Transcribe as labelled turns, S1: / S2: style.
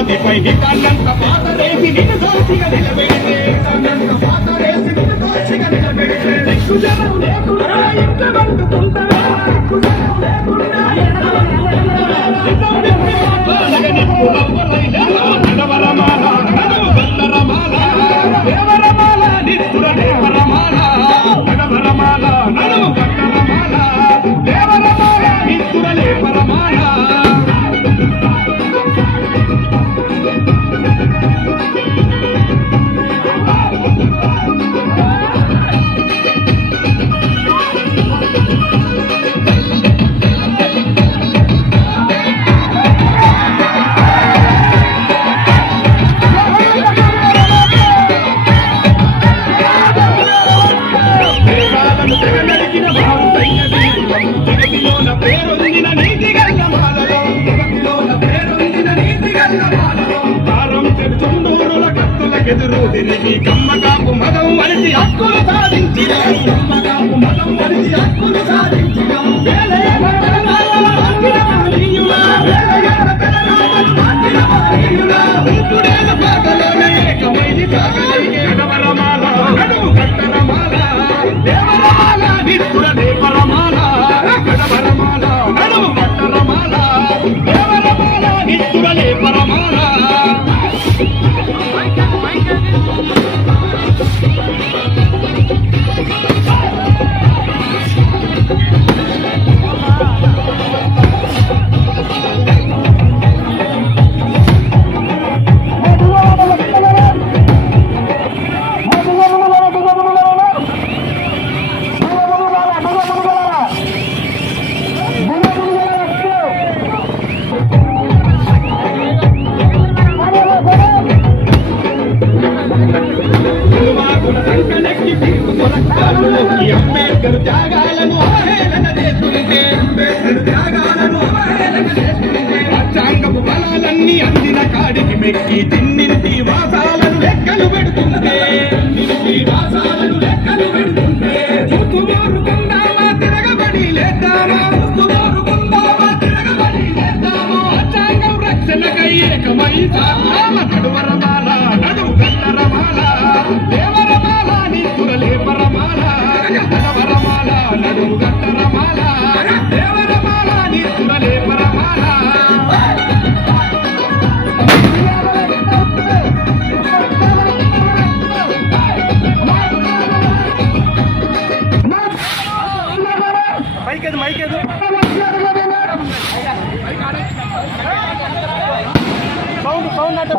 S1: పై నికాళ్ళంత పాత రేసి నిన్ను దోచిగా నిలబెడితే. నికాళ్ళంత పాత రేసి నిన్ను దోచిగా నిలబెడితే. దిక్కు లేకుండా ఎంత వండుకుంటారా తుంటరా జనం లేకుండా ఎంత వండుకుంటారా తుంటరా నింపి మాట్లాడగ నిప్పు నవ్వలైన నడవరమాల నడువు గంధరమాల దేవరమాల నిత్తుల దేవరమాల. నీతి గల్ల కత్తులకెదురు తిరిగి కమ్మకాపు మదం హక్కులు సాధించిన. కమ్మకాపు మదం హక్కులు సాధించిన. అంబేద్కర్ త్యాగాలను అవహేళన చేస్తుంటే అంబేద్కర్ త్యాగాలను అవహేళన చేస్తుంటే రాజ్యాంగపు బలాలన్నీ అందిన కాడికి మెక్కి తిన్నింటి వాసాలను లెక్కలు పెడుతుంటే తిన్నింటి వాసాలను లెక్కలు పెడుతుంటే మారుకుందామా తిరగబడి లేద్దామా? మారుకుందామా తిరగబడి లేద్దామా? రాజ్యాంగం రక్షణకై ఏకమై నడువరమాల నడువు గంధరమాల దేవరమాల
S2: మైకేది మైకేది సౌండ్ సౌండ్ అంటే